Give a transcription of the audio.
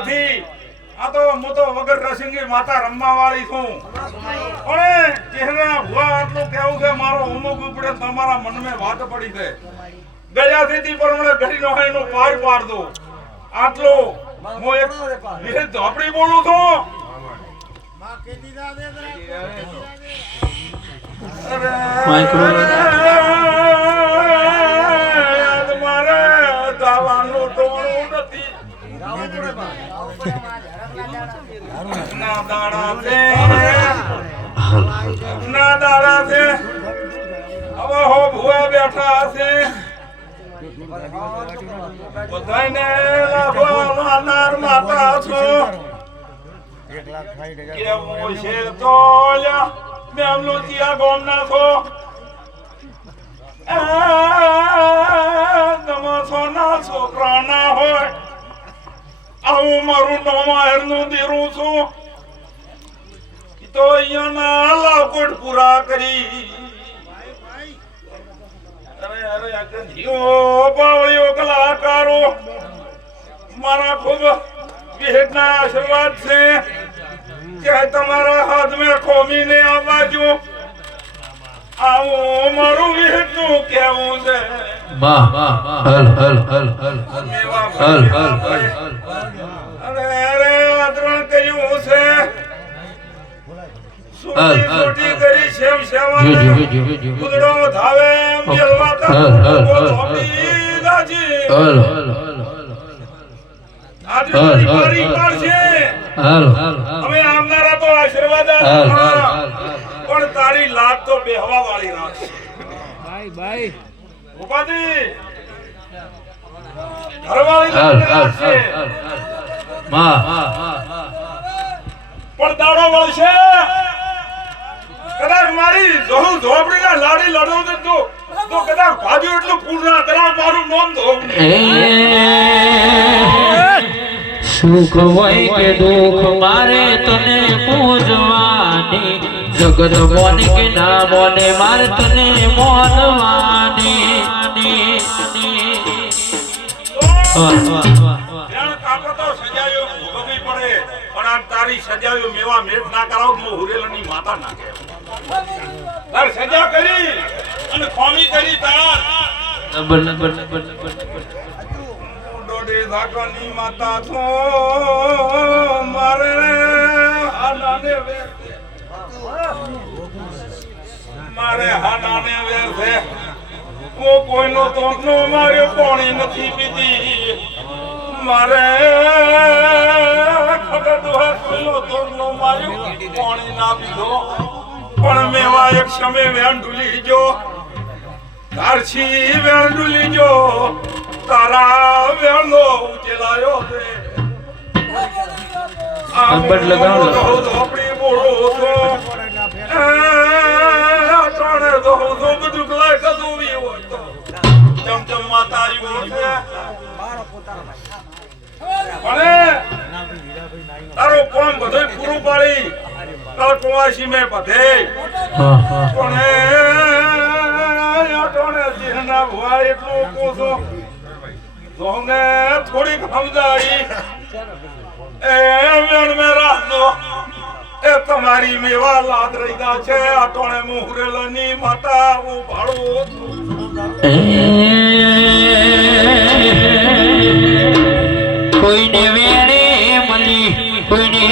નથી. આ તો હું તો વગર રસિંગી માતા રમવા વાળી છું. પણ ચહેરા ભુવા આટલું કેવું છે મારો અમુક ઉપડે તમારા મનમાં વાત પડી છે. ગયા થી પરમણે ઘડીનો હોય એનો પાર પાડ દો. આટલો હું એક વિશેષ ઝોપડી બોલું છું. મારે દાવાનું ટોળું નથી. ના દાડા છે હવે હો ભુવા બેઠા છે. બધાને લાભવા નાર માતા છો. કેવું છે તો મેમલો ત્યાં ગોમના છો. તમે સોના છોકરા ના હોય આવું મારું નોમાયરનું દીરું છું. તો અહીંયાના લાકોટ પૂરા કરી બાવળીઓ કલાકારો મારા ખૂબ વિહેતના આશીર્વાદ છે કે તમારા હાથ મેં ખોમીને આવવાજો. આવું મારું વિહેતનું કેવું છે. અરે ત્રણ કયું છે છોટી કરી શેમ શેવાને ઉદડો ધાવે મેલવાતા ધોપી દાજી આજની પારી પાડશે. અમે આવનારા તો આશીર્વાદ પણ તારી લાત તો બેહવા વાળી રાખશે. ભાઈ ઉપાધી ઘરવાળી રાખશે પણ દાડો મળશે. કદાચ મારી ઝોપડી ના લાડી લડો તો કદાચ ભાજુ એટલું પૂર્ણ કરા મારું નામ સુખ હોય કે દુઃખ મારે તને પૂજવાની. જગત મોને કે ના મોને મારે તને મોનવાની. તારી સજાયો મેવા મેટ ના કરાવ તો હુરેલની માતા ના કહેવાય. તાર સજા કરી અને ખોમી કરી તાર ડોડે ધાકાની માતા છો. મારે હાનાને વેર મારે હાનાને વેર છે. હું કોઈનો તોડનો માર્યો પાણી નથી પીધી. મારે ખબર દોહા કોઈનો તોડનો માર્યો પાણી ના પીધો. પણ મેવા એક સમય વેણ ઢૂલી જો ધારછી વેણ ઢૂલી જો તારા વેણનો ઉચેલાયો છે. ઝોપડી બોલો છો ત્રણે બધું કલાક કદું હોય તો ચમચમ માતા છે. તારો કોમ બધું પૂરું પાડી તાર કુવાસી મેં બધે એટલું કોસો જોને થોડીક સમજાઈ એ મેં રાખજો. એ તમારી મેવા લાદ રહી છે. અટોણે મુહરેલની માતા હું ભાડું કોઈને વેણે મળી કોઈને